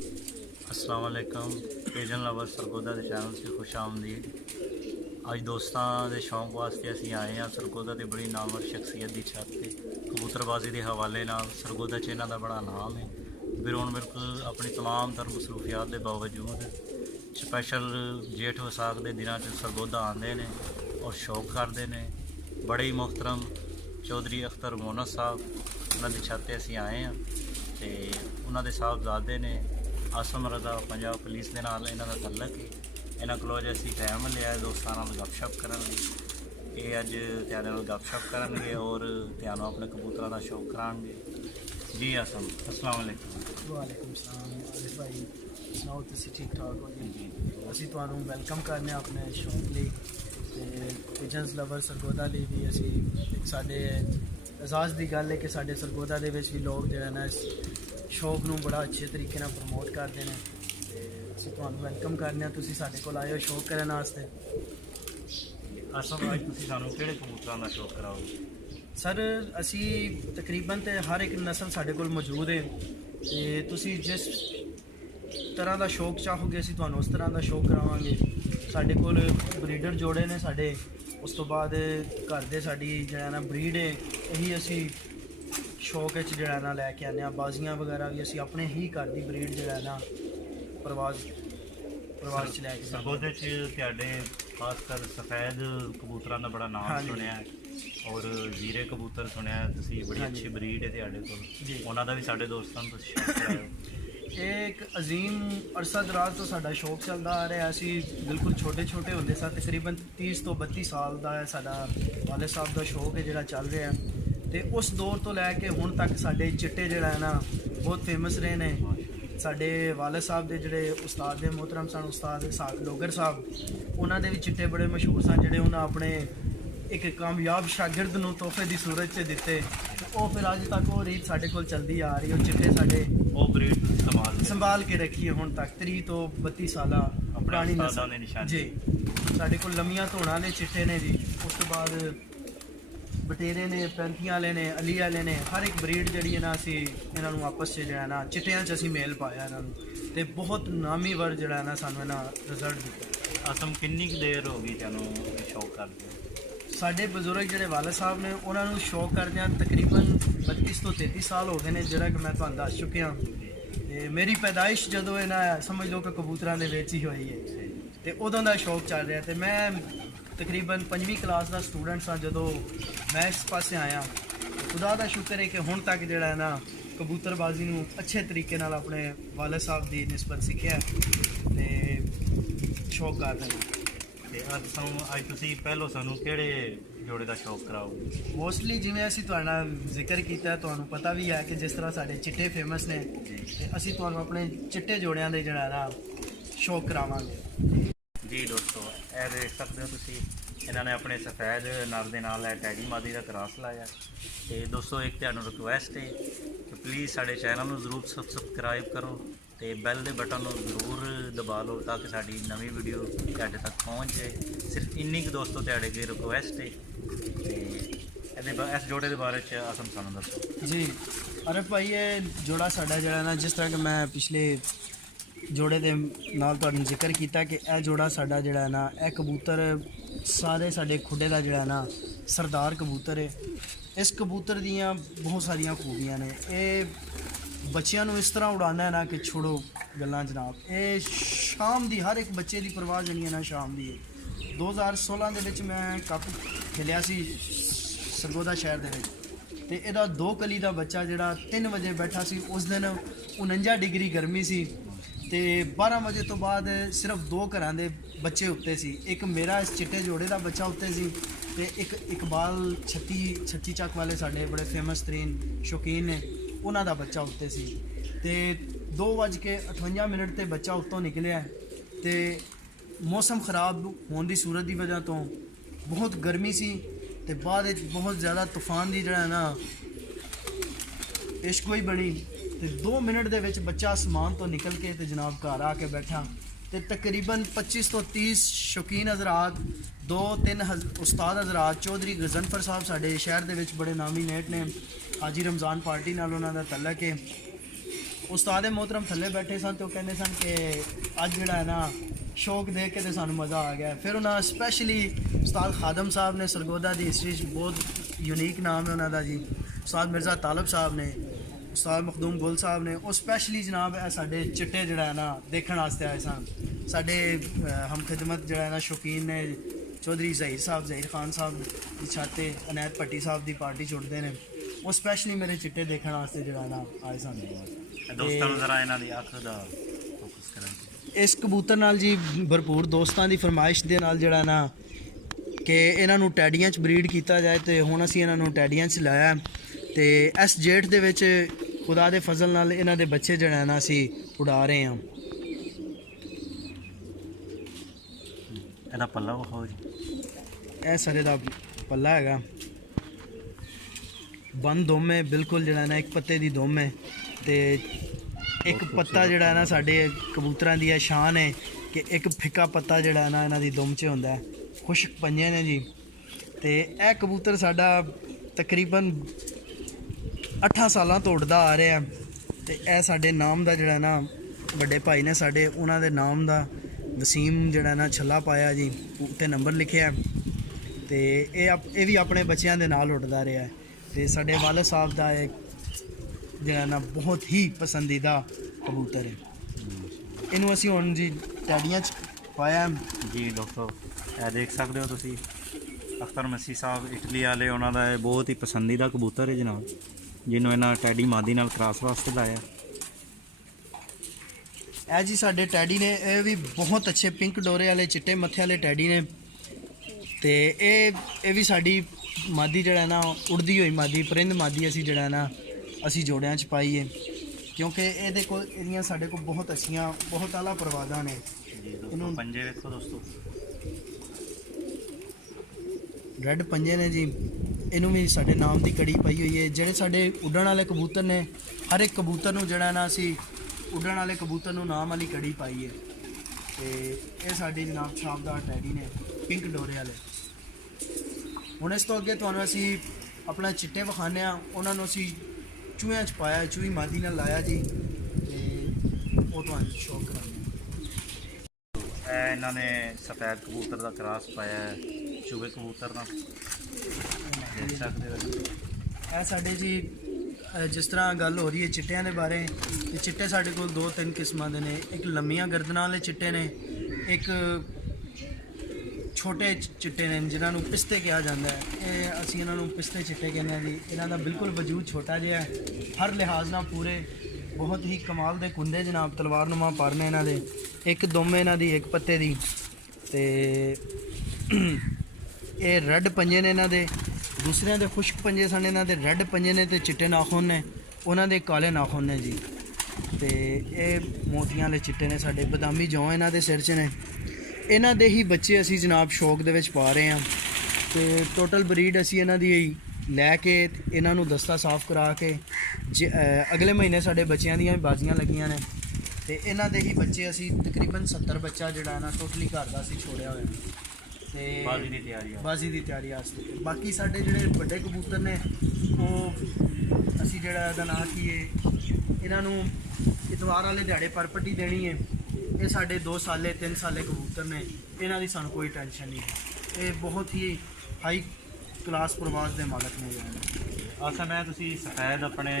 अस्सलाम वालेकुम पेजन लवर सरगोदा के चैनल से खुश आमदीद। अज दोस्तों के शौक वास्ते असी आए हैं सरगोदा की बड़ी नामवर शख्सियत की छत से कबूतरबाजी के हवाले नाल सरगोदा च इन्हां दा बड़ा नाम है। बिरौन बिल्कुल अपनी तमाम तर मसरूफियात के बावजूद स्पैशल जेठ विसाख के दिनों सरगोदा आते हैं और शौक करते हैं। बड़े ही मुहतरम चौधरी अख्तर मोनस साहब उन्होंने छत से असी आए हैं तो उन्होंने साहबजादे ने आसम रजा पंजाब पुलिस के नाल इन्हां दा तल्लक है। इन्हां कोलों अज असीं टाइम लिया दोस्तां नाल गपशप करन लई। ये अज तुहाडे नाल गपशप करनगे और तुहानूं अपने कबूतरां दा शौक कराउणगे। जी आसम अस्सलाम वालेकुम। वालेकुम सलाम आरिफ भाई, सुनाओ तुसीं ठीक ठाक हो जी? असीं तुहानूं वैलकम करने अपने शौक लई ते पिजन्स लवर सरगोदा लई भी असीं एक साडे एजाज़ की गल है कि साडे सरगोदा दे विच भी लोग जिहड़ा ना शौक नूं बड़ा अच्छे तरीके नाल प्रमोट करते हैं। असीं तुहानूं वैलकम करने तुसीं साडे कोल आए हो शौक करन वास्ते। आसम अज तुसीं सानूं किहड़े कबूतरां दा शौक कराओगे? सर असी तकरीबन तो हर एक नस्ल साढ़े कोल मौजूद है ते तुसी जिस तरह का शौक चाहोगे असी तुहानूं उस तरह का शौक करावांगे। साढ़े कोल ब्रीडर जोड़े ने साढ़े, उस तो बाद घर दे साडी जिहड़ा ना ब्रीड है यही असी शौक जिहड़ा ना लैके आने। बाजियां वगैरह भी असी अपने ही घर की ब्रीड जिहड़ा ना प्रवास च लैके सरगोदे च तुहाडे खासकर सफेद कबूतरां दा बड़ा नाम सुनिया है और जीरे कबूतर सुनिया तुसीं बड़ी अच्छी ब्रीड है तुहाडे कोल, उन्हां दा भी साडे दोस्तां नूं तुसीं शौक कराओ। एक अजीम अरसा दराज तो साडा शौक चलता आ रहा है। असी बिल्कुल छोटे छोटे होंदे सा तकरीबन 30 तो 32 साल का है साडा वाले साहब का शौक है जिहड़ा चल रहा है। तो उस दौर तो लैके हुण तक साडे चिट्टे जिहड़ा है ना बहुत फेमस रहे ने। साडे वाले साहब के जिहड़े उस्ताद दे मोहतरम सन उस्ताद साहब डोगर साहब, उन्हां दे भी चिट्टे बड़े मशहूर सन जिहड़े उन्हां अपने एक कामयाब शागिर्द नूं तोहफे की सूरत च दिते। वो फिर अज तक वो रीत साडे कोल चलती आ रही है। वो चिट्टे साडे वो ब्रीड संभाल के रखी है हुण तक 30 तो 32 साल पुरानी नस्ल जी। साडे कोल लम्मियां धौणां वाले चिट्टे ने जी, उस तो बाद बटेरे ने, पैंथियां वाले ने, अली वाले ने, हर एक ब्रीड जिहड़ी है ना असी इन्हां नूं आपस च जिहड़ा ना चिट्टियां च असी मेल पाया इन्हां नूं ते बहुत नामी वर जिहड़ा ना सानूं इन्हां रिजल्ट दित्ता। असम किन्नी कुछ देर हो गई तुहानूं शौक करदे? साडे बजुर्ग जिहड़े वाले साहब ने उन्हां नूं शौक करदियां तकरीबन 32 तो 33 साल हो गए ने, जिहड़ा कि मैं तुहानूं दस चुकिया। ते मेरी पैदाइश जदों इन्हां समझ लो कि कबूतरां दे विच ही होई है ते उदों दा शौक चल रहा। ते मैं तकरीबन 5वीं क्लास का स्टूडेंट सा जदों मैं इस पासे आया। खुदा का शुक्र है कि हुण तक जिहड़ा ना कबूतरबाजी नूं अच्छे तरीके नाल अपने वाले साहब की निस्बत सीखिया ते शौक कर रहे हैं। ते अज तुसीं पहलों सानूं किहड़े जोड़े का शौक कराओगे? मोस्टली जिवें असीं तुहाडे नाल जिक्र किया तुहानूं पता भी है कि जिस तरह साडे चिट्टे फेमस ने ते असीं तुहानूं अपने चिट्टे जोड़ियां दे जिहड़ा ना शौक करावांगे। जी दोस्तों ये देख सकते हो तुसीं इन्होंने अपने सफेद नर के नाल टैडी मादी का क्रॉस लाया। तो दोस्तों एक तुहानूं रिक्वेस्ट है कि प्लीज़ साडे चैनल नूं जरूर सबसक्राइब करो तो बैल के बटन जरूर दबा लो ताकि साड़ी नवी वीडियो तुहाडे तक पहुँच जाए। सिर्फ इन्नी कुछ दोस्तों तुहाडे अगे रिक्वेस्ट है। तो इस जोड़े के बारे च असम सानूं दसो जी। अरफ भाई ये जोड़ा साडा जिहड़ा ना जिस तरह कि मैं पिछले जोड़े के नाल तुहानूं जिक्र किया कि यह जोड़ा साडा जिहड़ा ना यह कबूतर सारे साडे खुडे का जिहड़ा ना सरदार कबूतर है। इस कबूतर दियाँ बहुत सारिया खूबियां ने। ये बच्चों नूं इस तरह उड़ाना है ना कि छोड़ो गल्लां जनाब। ये शाम की हर एक बच्चे की परवाह जनी है ना शाम की है। 2016 के विच मैं कप खेलिया सी सरगोदा शहर दे विच ते इहदा 2 कली का बच्चा जिहड़ा 3 बजे बैठा सी। उस दिन 49 डिग्री गर्मी सी ते 12 बजे तो बाद सिर्फ 2 घरां दे बच्चे उत्ते सी। एक मेरा इस चिट्टे जोड़े का बच्चा उत्ते सी ते एक इकबाल छत्ती चक वाले साडे बड़े फेमस तरीन शौकीन ने उन्हां दा बच्चा उत्ते सी। ते 2:58 ते बच्चा उत्तों निकलिया ते मौसम खराब होने की सूरत की वजह तो बहुत गर्मी सी ते बाद बहुत ज़्यादा तूफान की जरा ना पेशगोई बनी ते 2 मिनट दे विच बच्चा आसमान तो निकल के ते जनाब घर आके बैठा। ते तकरीबन 25 तो 30 शौकीन हजरात 2-3 उस्ताद हजरात चौधरी गजनफर साहब साडे शहर दे विच बड़े नामी नेट ने। हाजी रमज़ान पार्टी नाल उन्हां दा तल्लक है। ਉਸਤਾਦ ਮੋਹਤਰਮ ਥੱਲੇ ਬੈਠੇ ਸਨ ਤੇ ਉਹ ਕਹਿੰਦੇ ਸਨ ਕਿ ਅੱਜ ਜਿਹੜਾ ਹੈ ਨਾ ਸ਼ੌਕ ਦੇਖ ਕੇ ਤੇ ਸਾਨੂੰ ਮਜ਼ਾ ਆ ਗਿਆ। ਫਿਰ ਉਹਨਾਂ ਸਪੈਸ਼ਲੀ ਉਸਤਾਦ ਖਾਦਮ ਸਾਹਿਬ ਨੇ ਸਰਗੋਦਾ ਦੀ ਹਿਸਟਰੀ 'ਚ ਬਹੁਤ ਯੂਨੀਕ ਨਾਮ ਹੈ ਉਹਨਾਂ ਦਾ ਜੀ, ਉਸਤਾਦ ਮਿਰਜ਼ਾ ਤਾਲਬ ਸਾਹਿਬ ਨੇ, ਉਸਤਾਦ ਮਖਦੂਮ ਗੁਲ ਸਾਹਿਬ ਨੇ, ਉਹ ਸਪੈਸ਼ਲੀ ਜਨਾਬ ਇਹ ਸਾਡੇ ਚਿੱਟੇ ਜਿਹੜਾ ਹੈ ਨਾ ਦੇਖਣ ਵਾਸਤੇ ਆਏ ਸਨ। ਸਾਡੇ ਹਮ ਖਿਦਮਤ ਜਿਹੜਾ ਹੈ ਨਾ ਸ਼ੌਕੀਨ ਨੇ ਚੌਧਰੀ ਜ਼ਹੀਰ ਸਾਹਿਬ, ਜ਼ਹੀਰ ਖਾਨ ਸਾਹਿਬ ਦੀ ਛਾਤੇ ਅਨੈਤ ਭੱਟੀ ਸਾਹਿਬ ਦੀ ਪਾਰਟੀ ਛੁੱਟਦੇ ਨੇ, ਉਹ ਸਪੈਸ਼ਲੀ ਮੇਰੇ ਚਿੱਟੇ ਦੇਖਣ ਵਾਸਤੇ ਜਿਹੜਾ ਨਾ ਆਏ ਸਨ। ਦੋਸਤਾਂ ਨੂੰ ਜ਼ਰਾ ਇਹਨਾਂ ਦੀ ਅੱਖ ਦਾ ਫੋਕਸ ਕਰਾਂ। ਇਸ ਕਬੂਤਰ ਨਾਲ ਜੀ ਭਰਪੂਰ ਦੋਸਤਾਂ ਦੀ ਫਰਮਾਇਸ਼ ਦੇ ਨਾਲ ਜਿਹੜਾ ਨਾ ਕਿ ਇਹਨਾਂ ਨੂੰ ਟੈਡੀਆਂ 'ਚ ਬਰੀਡ ਕੀਤਾ ਜਾਏ, ਤੇ ਹੁਣ ਅਸੀਂ ਇਹਨਾਂ ਨੂੰ ਟੈਡੀਆਂ 'ਚ ਲਾਇਆ ਤੇ ਇਸ ਜੇਠ ਦੇ ਵਿੱਚ ਖੁਦਾ ਦੇ ਫਜ਼ਲ ਨਾਲ ਇਹਨਾਂ ਦੇ ਬੱਚੇ ਜਿਹੜਾ ਨਾ ਅਸੀਂ ਉਡਾ ਰਹੇ ਹਾਂ। ਇਹਦਾ ਪੱਲਾ ਵਿਖਾਓ ਜੀ। ਇਹ ਸਾਰੇ ਦਾ ਪੱਲਾ ਹੈਗਾ, ਬੰਦ ਦੁਮ ਹੈ ਬਿਲਕੁਲ, ਜਿਹੜਾ ਨਾ ਇੱਕ ਪੱਤੇ ਦੀ ਦੁਮ ਹੈ ਤੇ ਇੱਕ ਪੱਤਾ ਜਿਹੜਾ ਨਾ ਸਾਡੇ ਕਬੂਤਰਾਂ ਦੀ ਇਹ ਸ਼ਾਨ ਹੈ ਕਿ ਇੱਕ ਫਿੱਕਾ ਪੱਤਾ ਜਿਹੜਾ ਨਾ ਇਹਨਾਂ ਦੀ ਦੁਮ 'ਚ ਹੁੰਦਾ ਹੈ। ਖੁਸ਼ਕ ਪੰਜੇ ਨੇ ਜੀ, ਤੇ ਇਹ ਕਬੂਤਰ ਸਾਡਾ ਤਕਰੀਬਨ 8 ਸਾਲਾਂ ਤੋਂ ਉੱਡਦਾ ਆ ਰਿਹਾ, ਤੇ ਇਹ ਸਾਡੇ ਨਾਮ ਦਾ ਜਿਹੜਾ ਨਾ ਵੱਡੇ ਭਾਈ ਨੇ ਸਾਡੇ, ਉਹਨਾਂ ਦੇ ਨਾਮ ਦਾ ਵਸੀਮ ਜਿਹੜਾ ਨਾ ਛੱਲਾ ਪਾਇਆ ਜੀ, ਉੱਤੇ ਨੰਬਰ ਲਿਖਿਆ, ਤੇ ਇਹ ਵੀ ਆਪਣੇ ਬੱਚਿਆਂ ਦੇ ਨਾਲ ਉੱਡਦਾ ਰਿਹਾ, ਤੇ ਸਾਡੇ ਵਾਲਦ ਸਾਹਿਬ ਦਾ ਇਹ ਜਿਹੜਾ ਨਾ ਬਹੁਤ ਹੀ ਪਸੰਦੀਦਾ ਕਬੂਤਰ ਹੈ। ਇਹਨੂੰ ਅਸੀਂ ਹੁਣ ਜੀ ਟੈਡੀਆਂ 'ਚ ਪਾਇਆ ਜੀ। ਦੋਸਤੋ ਇਹ ਦੇਖ ਸਕਦੇ ਹੋ ਤੁਸੀਂ, ਅਖਤਰ ਮਸੀਹ ਸਾਹਿਬ ਇਟਲੀ ਵਾਲੇ, ਉਹਨਾਂ ਦਾ ਇਹ ਬਹੁਤ ਹੀ ਪਸੰਦੀਦਾ ਕਬੂਤਰ ਹੈ ਜਨਾਬ, ਜਿਹਨੂੰ ਇਹਨਾਂ ਟੈਡੀ ਮਾਦੀ ਨਾਲ ਕਰਾਸ ਵਾਸਤੇ ਲਾਇਆ। ਇਹ ਜੀ ਸਾਡੇ ਟੈਡੀ ਨੇ, ਇਹ ਵੀ ਬਹੁਤ ਅੱਛੇ ਪਿੰਕ ਡੋਰੇ ਵਾਲੇ ਚਿੱਟੇ ਮੱਥੇ ਵਾਲੇ ਟੈਡੀ ਨੇ, ਤੇ ਇਹ ਵੀ ਸਾਡੀ ਮਾਦੀ ਜਿਹੜਾ ਨਾ ਉੜਦੀ ਹੋਈ ਮਾਦੀ, ਪਰਿੰਦ ਮਾਦੀ ਅਸੀਂ ਜਿਹੜਾ ਨਾ ਅਸੀਂ ਜੋੜਿਆਂ 'ਚ ਪਾਈ ਹੈ, ਕਿਉਂਕਿ ਇਹਦੇ ਕੋਲ ਇਹਦੀਆਂ ਸਾਡੇ ਕੋਲ ਬਹੁਤ ਅੱਛੀਆਂ ਬਹੁਤ ਆਲਾ ਪਰਵਾਜ਼ਾਂ ਨੇ। ਇਹਨੂੰ ਪੰਜੇ ਵੇਖੋ ਦੋਸਤੋ, ਰੈੱਡ ਪੰਜੇ ਨੇ ਜੀ, ਇਹਨੂੰ ਵੀ ਸਾਡੇ ਨਾਮ ਦੀ ਕੜੀ ਪਈ ਹੋਈ ਹੈ। ਜਿਹੜੇ ਸਾਡੇ ਉੱਡਣ ਵਾਲੇ ਕਬੂਤਰ ਨੇ, ਹਰ ਇੱਕ ਕਬੂਤਰ ਨੂੰ ਜਿਹੜਾ ਨਾ ਅਸੀਂ ਉੱਡਣ ਵਾਲੇ ਕਬੂਤਰ ਨੂੰ ਨਾਮ ਵਾਲੀ ਕੜੀ ਪਾਈ ਹੈ, ਤੇ ਇਹ ਸਾਡੀ ਜਨਾਬ ਸ਼ਾਨਦਾਰ ਟੈਡੀ ਨੇ ਪਿੰਕ ਡੋਰੇ ਵਾਲੇ। ਹੁਣ ਇਸ ਤੋਂ ਅੱਗੇ ਤੁਹਾਨੂੰ ਅਸੀਂ ਆਪਣਾ ਚਿੱਟੇ ਵਿਖਾਉਂਦੇ ਹਾਂ, ਉਹਨਾਂ ਨੂੰ ਅਸੀਂ ਚੂਹਿਆਂ 'ਚ ਪਾਇਆ, ਚੂਹੀ ਮਾਦੀ ਨਾਲ ਲਾਇਆ ਜੀ, ਤੇ ਉਹ ਤੁਹਾਨੂੰ ਸ਼ੌਕ ਕਰਾਂਗੇ। ਇਹ ਇਹਨਾਂ ਨੇ ਸਫੈਦ ਕਬੂਤਰ ਦਾ ਕਰਾਸ ਪਾਇਆ ਹੈ ਚੂਹੇ ਕਬੂਤਰ ਨਾਲ, ਦੇਖ ਸਕਦੇ ਹੋ। ਇਹ ਸਾਡੇ ਜੀ ਜਿਸ ਤਰ੍ਹਾਂ ਗੱਲ ਹੋ ਰਹੀ ਹੈ ਚਿੱਟਿਆਂ ਦੇ ਬਾਰੇ, ਤੇ ਚਿੱਟੇ ਸਾਡੇ ਕੋਲ 2-3 ਕਿਸਮਾਂ ਦੇ ਨੇ। ਇੱਕ ਲੰਮੀਆਂ ਗਰਦਨਾਂ ਵਾਲੇ ਚਿੱਟੇ ਨੇ, ਇੱਕ ਛੋਟੇ ਚਿੱਟੇ ਨੇ ਜਿਨ੍ਹਾਂ ਨੂੰ ਪਿਸਤੇ ਕਿਹਾ ਜਾਂਦਾ ਹੈ। ਇਹ ਅਸੀਂ ਇਹਨਾਂ ਨੂੰ ਪਿਸਤੇ ਚਿੱਟੇ ਕਹਿੰਦੇ ਹਾਂ ਜੀ। ਇਹਨਾਂ ਦਾ ਬਿਲਕੁਲ ਵਜੂਦ ਛੋਟਾ ਜਿਹਾ ਹੈ, ਹਰ ਲਿਹਾਜ਼ ਨਾਲ ਪੂਰੇ ਬਹੁਤ ਹੀ ਕਮਾਲ ਦੇ ਕੁੰਡੇ ਜਨਾਬ, ਤਲਵਾਰਨੁਮਾ ਪਰ ਨੇ ਇਹਨਾਂ ਦੇ, ਇੱਕ ਦੁਮ ਇਹਨਾਂ ਦੀ, ਇੱਕ ਪੱਤੇ ਦੀ, ਤੇ ਇਹ ਰੈੱਡ ਪੰਜੇ ਨੇ ਇਹਨਾਂ ਦੇ। ਦੂਸਰਿਆਂ ਦੇ ਖੁਸ਼ਕ ਪੰਜੇ ਸਨ, ਇਹਨਾਂ ਦੇ ਰੈੱਡ ਪੰਜੇ ਨੇ ਤੇ ਚਿੱਟੇ ਨਾਖੂਨ ਨੇ, ਉਹਨਾਂ ਦੇ ਕਾਲੇ ਨਾਖੂਨ ਨੇ ਜੀ, ਤੇ ਇਹ ਮੋਤੀਆਂ ਵਾਲੇ ਚਿੱਟੇ ਨੇ ਸਾਡੇ, ਬਦਾਮੀ ਜੌਂ ਇਹਨਾਂ ਦੇ ਸਿਰ 'ਚ ਨੇ। ਇਹਨਾਂ ਦੇ ਹੀ ਬੱਚੇ ਅਸੀਂ ਜਨਾਬ ਸ਼ੌਕ ਦੇ ਵਿੱਚ ਪਾ ਰਹੇ ਹਾਂ, ਤੇ ਟੋਟਲ ਬਰੀਡ ਅਸੀਂ ਇਹਨਾਂ ਦੀ ਲੈ ਕੇ ਇਹਨਾਂ ਨੂੰ ਦਸਤਾ ਸਾਫ਼ ਕਰਾ ਕੇ ਅਗਲੇ ਮਹੀਨੇ ਸਾਡੇ ਬੱਚਿਆਂ ਦੀਆਂ ਵੀ ਬਾਜ਼ੀਆਂ ਲੱਗੀਆਂ ਨੇ, ਤੇ ਇਹਨਾਂ ਦੇ ਹੀ ਬੱਚੇ ਅਸੀਂ ਤਕਰੀਬਨ 70 ਬੱਚਾ ਜਿਹੜਾ ਨਾ ਟੋਟਲੀ ਘਰ ਦਾ ਅਸੀਂ ਛੋੜਿਆ ਹੋਇਆ, ਤੇ ਬਾਜ਼ੀ ਦੀ ਤਿਆਰੀ ਵਾਸਤੇ। ਬਾਕੀ ਸਾਡੇ ਜਿਹੜੇ ਵੱਡੇ ਕਬੂਤਰ ਨੇ, ਉਹ ਅਸੀਂ ਜਿਹੜਾ ਇਹਦਾ ਨਾਂ ਕੀ ਹੈ, ਇਹਨਾਂ ਨੂੰ ਇਤਵਾਰ ਵਾਲੇ ਦਿਹਾੜੇ ਪਰਪਟੀ ਦੇਣੀ ਹੈ। ਇਹ ਸਾਡੇ 2 ਸਾਲੇ 3 ਸਾਲੇ ਕਬੂਤਰ ਨੇ, ਇਹਨਾਂ ਦੀ ਸਾਨੂੰ ਕੋਈ ਟੈਨਸ਼ਨ ਨਹੀਂ, ਇਹ ਬਹੁਤ ਹੀ ਹਾਈ ਕਲਾਸ ਪ੍ਰਵਾਸ ਦੇ ਮਾਲਕ ਨੇ। ਆਸਾ ਮੈਂ ਤੁਸੀਂ ਸਫੈਦ ਆਪਣੇ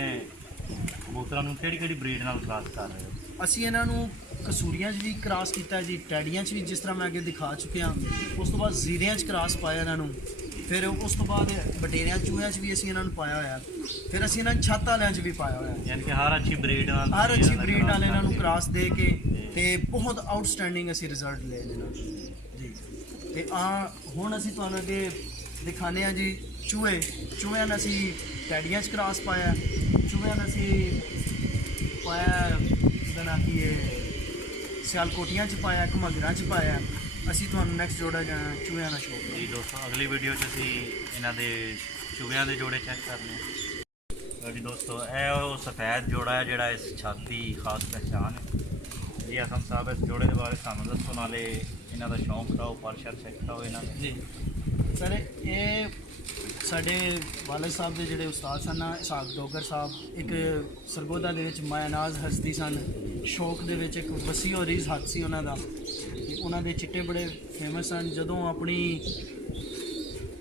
ਕਬੂਤਰਾਂ ਨੂੰ ਕਿਹੜੀ ਬਰੀਡ ਨਾਲ ਕਲਾਸ ਕਰ ਰਹੇ ਹੋ? ਅਸੀਂ ਇਹਨਾਂ ਨੂੰ ਕਸੂਰੀਆਂ 'ਚ ਵੀ ਕ੍ਰਾਸ ਕੀਤਾ ਜੀ, ਟੈਡੀਆਂ 'ਚ ਵੀ, ਜਿਸ ਤਰ੍ਹਾਂ ਮੈਂ ਅੱਗੇ ਦਿਖਾ ਚੁੱਕਿਆ। ਉਸ ਤੋਂ ਬਾਅਦ ਜ਼ੀਰਿਆਂ 'ਚ ਕ੍ਰਾਸ ਪਾਇਆ ਇਹਨਾਂ ਨੂੰ, ਫਿਰ ਉਸ ਤੋਂ ਬਾਅਦ ਬਟੇਰਿਆਂ ਚੂਹਿਆਂ 'ਚ ਵੀ ਅਸੀਂ ਇਹਨਾਂ ਨੂੰ ਪਾਇਆ ਹੋਇਆ, ਫਿਰ ਅਸੀਂ ਇਹਨਾਂ ਨੂੰ ਛੱਤ ਵਾਲਿਆਂ 'ਚ ਵੀ ਪਾਇਆ ਹੋਇਆ, ਯਾਨੀ ਕਿ ਹਰ ਅੱਛੀ ਬਰੀਡ ਨਾਲ ਇਹਨਾਂ ਨੂੰ ਕ੍ਰਾਸ ਦੇ ਕੇ, ਤੇ ਬਹੁਤ ਆਊਟਸਟੈਂਡਿੰਗ ਅਸੀਂ ਰਿਜ਼ਲਟ ਲਏ ਇਹਨਾਂ ਜੀ। ਤੇ ਹੁਣ ਅਸੀਂ ਤੁਹਾਨੂੰ ਅੱਗੇ ਦਿਖਾਉਂਦੇ ਹਾਂ ਜੀ ਚੂਹਿਆਂ ਨੂੰ ਅਸੀਂ ਟੈਡੀਆਂ 'ਚ ਕ੍ਰਾਸ ਪਾਇਆ, ਚੂਹਿਆਂ ਨੂੰ ਅਸੀਂ ਪਾਇਆ ਉਹਦਾ ਨਾਂ ਕੀ ਹੈ, ਸਿਆਲਕੋਟੀਆਂ 'ਚ ਪਾਇਆ, ਘਮਗਰਾਂ 'ਚ ਪਾਇਆ। ਅਸੀਂ ਤੁਹਾਨੂੰ ਨੈਕਸਟ ਜੋੜਾ ਚੂਹਿਆਂ ਦਾ ਸ਼ੌਕ ਜੀ ਦੋਸਤੋ, ਅਗਲੀ ਵੀਡੀਓ 'ਚ ਅਸੀਂ ਇਹਨਾਂ ਦੇ ਚੂਹਿਆਂ ਦੇ ਜੋੜੇ ਚੈੱਕ ਕਰਨੇ ਆ ਜੀ। ਦੋਸਤੋ ਇਹ ਉਹ ਸਫੈਦ ਜੋੜਾ ਹੈ ਜਿਹੜਾ ਇਸ ਛੱਤ ਦੀ ਖਾਸ ਪਹਿਚਾਣ ਹੈ ਜੀ। ਆਸਮ ਸਾਹਿਬ ਇਸ ਜੋੜੇ ਦੇ ਬਾਰੇ ਸਾਨੂੰ ਦੱਸੋ, ਨਾਲੇ ਇਹਨਾਂ ਦਾ ਸ਼ੌਂਕ ਕਰਾਓ, ਪਰਸ਼ਰ ਚੈੱਕ ਕਰਾਓ ਇਹਨਾਂ ਦੇ ਜੀ। ਸਰ ਇਹ ਸਾਡੇ ਵਾਲਦ ਸਾਹਿਬ ਦੇ ਜਿਹੜੇ ਉਸਤਾਦ ਸਨ ਨਾ ਇਸਾਕ ਡੋਗਰ ਸਾਹਿਬ, ਇੱਕ ਸਰਗੋਦਾ ਦੇ ਵਿੱਚ ਮਾਇਨਾਜ਼ ਹਸਤੀ ਸਨ, ਸ਼ੌਕ ਦੇ ਵਿੱਚ ਇੱਕ ਵਸੀ ਔਰ ਰੀਜ਼ ਹੱਥ ਸੀ ਉਹਨਾਂ ਦਾ, ਤੇ ਉਹਨਾਂ ਦੇ ਚਿੱਟੇ ਬੜੇ ਫੇਮਸ ਸਨ। ਜਦੋਂ ਆਪਣੀ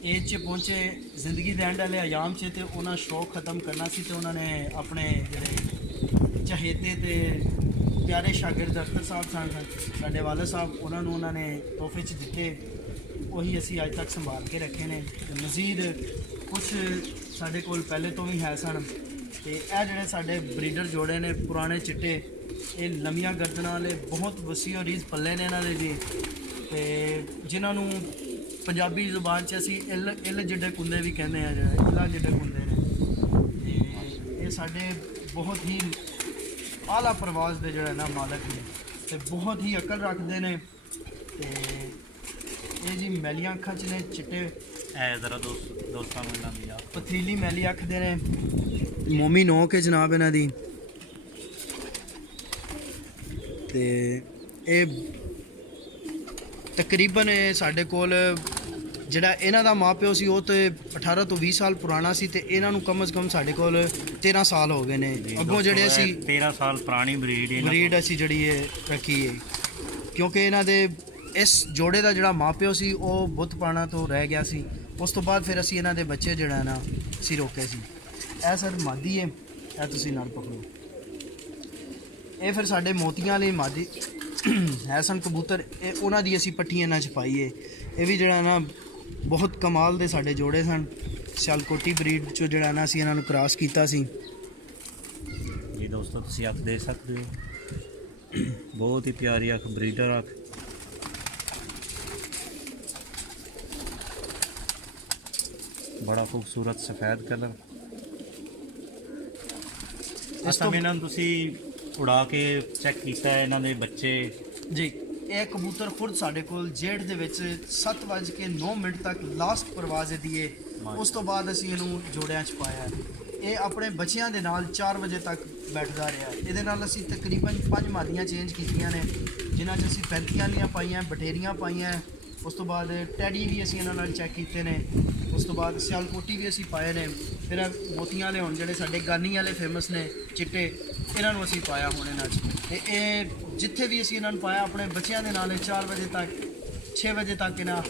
ਏਜ 'ਚ ਪਹੁੰਚੇ, ਜ਼ਿੰਦਗੀ ਦੇ ਐਂਡ ਵਾਲੇ ਅਯਾਮ 'ਚ, ਤੇ ਉਹਨਾਂ ਸ਼ੌਕ ਖਤਮ ਕਰਨਾ ਸੀ, ਤੇ ਉਹਨਾਂ ਨੇ ਆਪਣੇ ਜਿਹੜੇ ਚਹੇਤੇ ਤੇ ਪਿਆਰੇ ਸ਼ਾਗਿਰਦ ਅਖਤਰ ਸਾਹਿਬ ਸਨ ਸਾਡੇ ਵਾਲਦ ਸਾਹਿਬ, ਉਹਨਾਂ ਨੂੰ ਉਹਨਾਂ ਨੇ ਤੋਹਫੇ 'ਚ ਦਿੱਤੇ। ਉਹੀ ਅਸੀਂ ਅੱਜ ਤੱਕ ਸੰਭਾਲ ਕੇ ਰੱਖੇ ਨੇ, ਤੇ ਮਜ਼ੀਦ ਕੁਝ ਸਾਡੇ ਕੋਲ ਪਹਿਲੇ ਤੋਂ ਵੀ ਹੈ ਸਨ। ਤੇ ਇਹ ਜਿਹੜੇ ਸਾਡੇ ਬਰੀਡਰ ਜੋੜੇ ਨੇ ਪੁਰਾਣੇ ਚਿੱਟੇ, ਇਹ ਲੰਮੀਆਂ ਗਰਦਨਾਂ ਵਾਲੇ ਬਹੁਤ ਵਸੀ ਔਰ ਰੀਜ਼ ਪੱਲੇ ਨੇ ਇਹਨਾਂ ਦੇ ਜੀ, ਤੇ ਜਿਨ੍ਹਾਂ ਨੂੰ ਪੰਜਾਬੀ ਜ਼ੁਬਾਨ 'ਚ ਅਸੀਂ ਇੱਲ ਜਿੱਡੇ ਕੁੰਦੇ ਵੀ ਕਹਿੰਦੇ ਆ, ਜਿਹੜੇ ਇੱਲਾ ਜਿੱਡੇ ਕੁੰਦੇ ਨੇ। ਤੇ ਇਹ ਸਾਡੇ ਬਹੁਤ ਹੀ ਆਲਾ ਪ੍ਰਵਾਜ਼ ਦੇ ਜਿਹੜਾ ਨਾ ਮਾਲਕ ਨੇ, ਤੇ ਬਹੁਤ ਹੀ ਅਕਲ ਰੱਖਦੇ ਨੇ। ਤੇ ਇਹ ਜੀ ਮੈਲੀਆਂ ਅੱਖਾਂ 'ਚ ਨੇ ਚਿੱਟੇ, ਐ ਜ਼ਰਾ ਦੋਸਤਾਂ ਨੂੰ ਇਹਨਾਂ ਦੀ ਪਥਰੀਲੀ ਮੈਲੀ ਅੱਖ ਦੇ ਨੇ, ਮੋਮੀ ਨੋਕ ਹੈ ਜਨਾਬ ਇਹਨਾਂ ਦੀ। ਤੇ ਇਹ ਤਕਰੀਬਨ ਸਾਡੇ ਕੋਲ ਜਿਹੜਾ ਇਹਨਾਂ ਦਾ ਮਾਪਿਓ ਸੀ ਉਹ ਤੇ 18 ਤੋਂ 20 ਸਾਲ ਪੁਰਾਣਾ ਸੀ, ਤੇ ਇਹਨਾਂ ਨੂੰ ਕਮ ਸੇ ਕਮ ਸਾਡੇ ਕੋਲ 13 ਸਾਲ ਹੋ ਗਏ ਨੇ। ਅੱਗੋਂ ਜਿਹੜੇ ਅਸੀਂ 13 ਸਾਲ ਪੁਰਾਣੀ ਬਰੀਡ ਅਸੀਂ ਜਿਹੜੀ ਇਹ ਰੱਖੀ ਹੈ, ਕਿਉਂਕਿ ਇਹਨਾਂ ਦੇ ਇਸ ਜੋੜੇ ਦਾ ਜਿਹੜਾ ਮਾਪਿਓ ਸੀ ਉਹ ਬਹੁਤ ਪੁਰਾਣਾ ਤੋਂ ਰਹਿ ਗਿਆ ਸੀ। ਉਸ ਤੋਂ ਬਾਅਦ ਫਿਰ ਅਸੀਂ ਇਹਨਾਂ ਦੇ ਬੱਚੇ ਜਿਹੜਾ ਨਾ ਅਸੀਂ ਰੋਕੇ ਸੀ। ਇਹ ਸਰ ਮਾਦੀ ਹੈ, ਇਹ ਤੁਸੀਂ ਨਾਲ ਪਕੜੋ। ਇਹ ਫਿਰ ਸਾਡੇ ਮੋਤੀਆਂ ਵਾਲੇ ਮਾਦੀ ਹੈ ਸਨ ਕਬੂਤਰ, ਇਹ ਉਹਨਾਂ ਦੀ ਅਸੀਂ ਪੱਠੀ ਇਹਨਾਂ 'ਚ ਪਾਈ ਹੈ। ਇਹ ਵੀ ਜਿਹੜਾ ਨਾ ਬਹੁਤ ਕਮਾਲ ਦੇ ਸਾਡੇ ਜੋੜੇ ਸਨ। ਸਿਆਲਕੋਟੀ ਬਰੀਡ 'ਚੋਂ ਜਿਹੜਾ ਨਾ ਅਸੀਂ ਇਹਨਾਂ ਨੂੰ ਕ੍ਰਾਸ ਕੀਤਾ ਸੀ। ਜੀ ਦੋਸਤੋ ਤੁਸੀਂ ਅੱਖ ਦੇਖ ਸਕਦੇ ਹੋ, ਬਹੁਤ ਹੀ ਪਿਆਰੀ ਅੱਖ, ਬਰੀਡਰ ਅੱਖ। ਬੜਾ ਖੂਬਸੂਰਤ ਸਫੈਦ ਕਲਰ। ਅਸਾਂ ਇਹਨਾਂ ਨੂੰ ਤੁਸੀਂ ਉਡਾ ਕੇ ਚੈੱਕ ਕੀਤਾ ਇਹਨਾਂ ਦੇ ਬੱਚੇ ਜੀ। ਇਹ ਕਬੂਤਰ ਖੁਦ ਸਾਡੇ ਕੋਲ ਜੇਠ ਦੇ ਵਿੱਚ 7:09 ਤੱਕ ਲਾਸਟ ਪਰਵਾਜ਼ ਦੀ ਹੈ। ਉਸ ਤੋਂ ਬਾਅਦ ਅਸੀਂ ਇਹਨੂੰ ਜੋੜਿਆਂ 'ਚ ਪਾਇਆ। ਇਹ ਆਪਣੇ ਬੱਚਿਆਂ ਦੇ ਨਾਲ 4 ਵਜੇ ਤੱਕ ਬੈਠਦਾ ਰਿਹਾ। ਇਹਦੇ ਨਾਲ ਅਸੀਂ ਤਕਰੀਬਨ 5 ਮਾਦੀਆਂ ਚੇਂਜ ਕੀਤੀਆਂ ਨੇ, ਜਿਨ੍ਹਾਂ 'ਚ ਅਸੀਂ 35 ਲੀਆਂ ਪਾਈਆਂ, ਬਟੇਰੀਆਂ ਪਾਈਆਂ। ਉਸ ਤੋਂ ਬਾਅਦ ਟੈਡੀ ਵੀ ਅਸੀਂ ਇਹਨਾਂ ਨਾਲ ਚੈੱਕ ਕੀਤੇ ਨੇ। ਉਸ ਤੋਂ ਬਾਅਦ ਸਿਆਲਕੋਟੀ ਵੀ ਅਸੀਂ ਪਾਏ ਨੇ। ਫਿਰ ਮੋਤੀਆਂ ਵਾਲੇ ਹੁਣ ਜਿਹੜੇ ਸਾਡੇ ਗਾਨੀ ਵਾਲੇ ਫੇਮਸ ਨੇ ਚਿੱਟੇ, ਇਹਨਾਂ ਨੂੰ ਅਸੀਂ ਪਾਇਆ ਹੁਣ ਇਹਨਾਂ 'ਚ। ਤੇ ਇਹ ਜਿੱਥੇ ਵੀ ਅਸੀਂ ਇਹਨਾਂ ਨੂੰ ਪਾਇਆ ਆਪਣੇ ਬੱਚਿਆਂ ਦੇ ਨਾਲ 4 ਵਜੇ ਤੱਕ 6 ਵਜੇ ਤੱਕ ਇਹਨਾਂ